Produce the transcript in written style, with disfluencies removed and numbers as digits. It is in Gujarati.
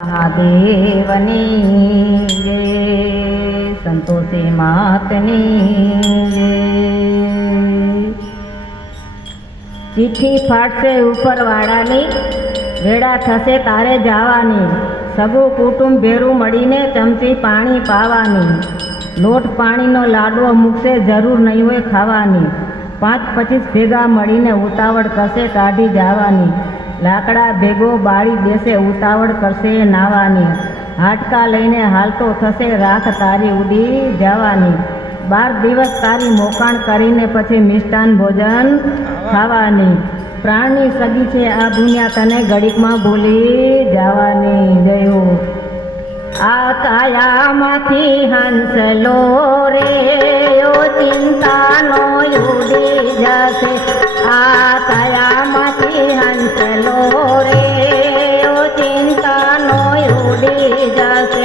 મહાદેવની જય, સંતોષી માતની જય। ચિઠ્ઠી ફાટશે ઉપરવાળાની, વેળા થશે તારે જવાની, સગું કુટુંબ ભેરું મળીને ચમચી પાણી પાવાની, લોટ પાણીનો લાડવો મૂકશે જરૂર નહીં હોય ખાવાની, 5-25 ભેગા મળીને ઉતાવળ કરશે કાઢી જવાની, લાકડા ભેગો બાળી દેશે ઉતાવળ કરશે નાવાની, હાડકા લઈને હાલતો થશે રાખ તારી ઉડી જવાની, 12 દિવસ તારી મોકાણ કરીને પછી મિષ્ટાન ભોજન ખાવાની, પ્રાણની સગી છે આ દુનિયા તને ઘડીકમાં ભૂલી જવાની। જય હો। આ કાયામાંથી હંસલો રે ઓ ચિંતાનો ઉડી જશે, આ કાયામાંથી હંસલો રે ઓ ચિંતાનો ઉડી જશે।